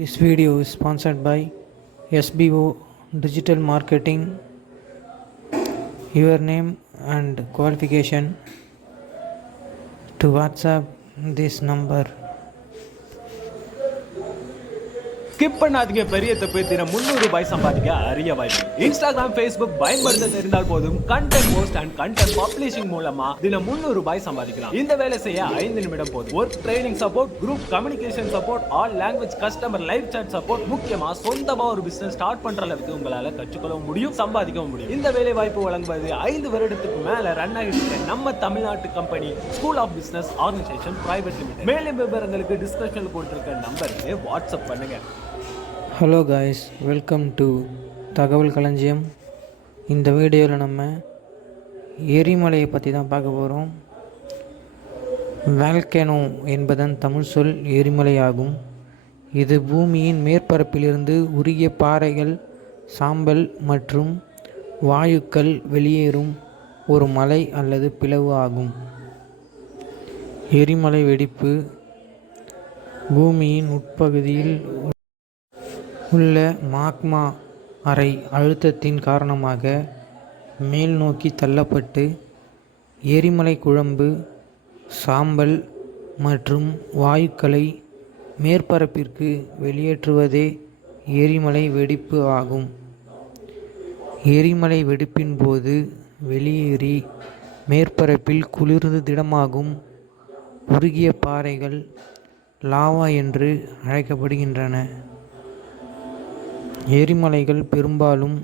This video is sponsored by SBO Digital Marketing. Your name and qualification to WhatsApp this number. Skip பண்ணாதீங்க. பெரிய தப்பு. தினம் 300 ரூபாய் சம்பாதிக்க அரிய வாய்ப்பு. இன்ஸ்டாகிராம், ஃபேஸ்புக் பயன்படுத்த தெரிந்தால் போதும் content post and content publishing மூலமா தினம் 300 ரூபாய் சம்பாதிக்கலாம். இந்த வேலை செய்ய 5 நிமிடம் போதும். Work training support, group communication support, all language customer live chat support, முக்கியமா சொந்தமா ஒரு பிசினஸ் ஸ்டார்ட் பண்ற அளவுக்கு உங்களால கற்றுக்கொள்ளவும் முடியும், சம்பாதிக்கவும் முடியும். இந்த வேலை வாய்ப்பு வழங்குவது 5 வருடத்துக்கு மேல ரன் ஆகிட்டு நம்ம தமிழ்நாட்டு company school of business organisation private limited. மேலும் விவரங்களுக்கு டிஸ்கிரிப்ஷன்ல கொடுத்திருக்க நம்பருக்கு வாட்ஸ்அப் பண்ணுங்க. ஹலோ காய்ஸ், வெல்கம் டு தகவல் களஞ்சியம். இந்த வீடியோவில் நம்ம எரிமலையை பற்றி தான் பார்க்க போகிறோம். வால்கனோ என்பதன் தமிழ் சொல் எரிமலை ஆகும். இது பூமியின் மேற்பரப்பிலிருந்து உருகிய பாறைகள், சாம்பல் மற்றும் வாயுக்கள் வெளியேறும் ஒரு மலை அல்லது பிளவு ஆகும். எரிமலை வெடிப்பு பூமியின் உட்பகுதியில் உள்ள மாக்மா அறை அழுத்தத்தின் காரணமாக மேல் நோக்கி தள்ளப்பட்டு எரிமலை குழம்பு, சாம்பல் மற்றும் வாயுக்களை மேற்பரப்பிற்கு வெளியேற்றுவதே எரிமலை வெடிப்பு ஆகும். எரிமலை வெடிப்பின் போது வெளியேறி மேற்பரப்பில் குளிர்ந்து திடமாகும் உருகிய பாறைகள் லாவா என்று அழைக்கப்படுகின்றன. எரிமலைகள் பெரும்பாலும்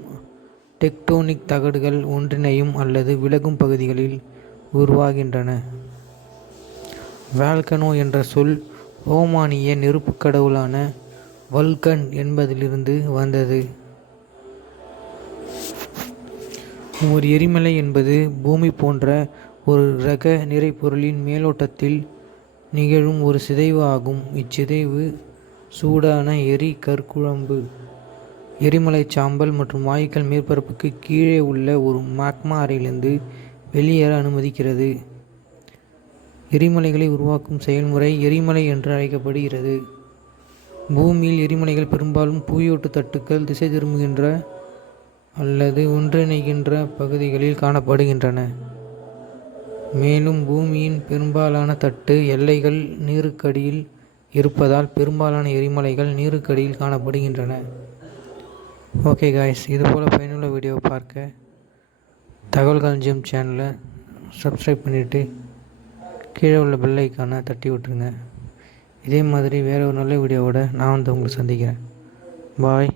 டெக்டோனிக் தகடுகள் ஒன்றிணையும் அல்லது விலகும் பகுதிகளில் உருவாகின்றன. வால்கனோ என்ற சொல் ரோமானிய நெருப்புக் கடவுளான வல்கன் என்பதிலிருந்து வந்தது. ஒரு எரிமலை என்பது பூமி போன்ற ஒரு கிரக நிறைப்பொருளின் மேலோட்டத்தில் நிகழும் ஒரு சிதைவு ஆகும். இச்சிதைவு சூடான எரி கற்குழம்பு, எரிமலை சாம்பல் மற்றும் வாயுக்கள் மேற்பரப்புக்கு கீழே உள்ள ஒரு மாக்மா அறையிலிருந்து வெளியேற அனுமதிக்கிறது. எரிமலைகளை உருவாக்கும் செயல்முறை எரிமலை என்று அழைக்கப்படுகிறது. பூமியில் எரிமலைகள் பெரும்பாலும் புவியோட்டு தட்டுக்கள் திசை திரும்புகின்ற அல்லது ஒன்றிணைகின்ற பகுதிகளில் காணப்படுகின்றன. மேலும் பூமியின் பெரும்பாலான தட்டு எல்லைகள் நீருக்கடியில் இருப்பதால் பெரும்பாலான எரிமலைகள் நீருக்கடியில் காணப்படுகின்றன. ஓகே காய்ஸ், இதுபோல் பயனுள்ள வீடியோவை பார்க்க தகவல் களஞ்சியம் சேனலை சப்ஸ்கிரைப் பண்ணிவிட்டு கீழே உள்ள பெல் ஐக்கானை தட்டி விட்டுருங்க. இதே மாதிரி வேறு ஒரு நல்ல வீடியோவோட நான் வந்து உங்களை சந்திக்கிறேன். பாய்.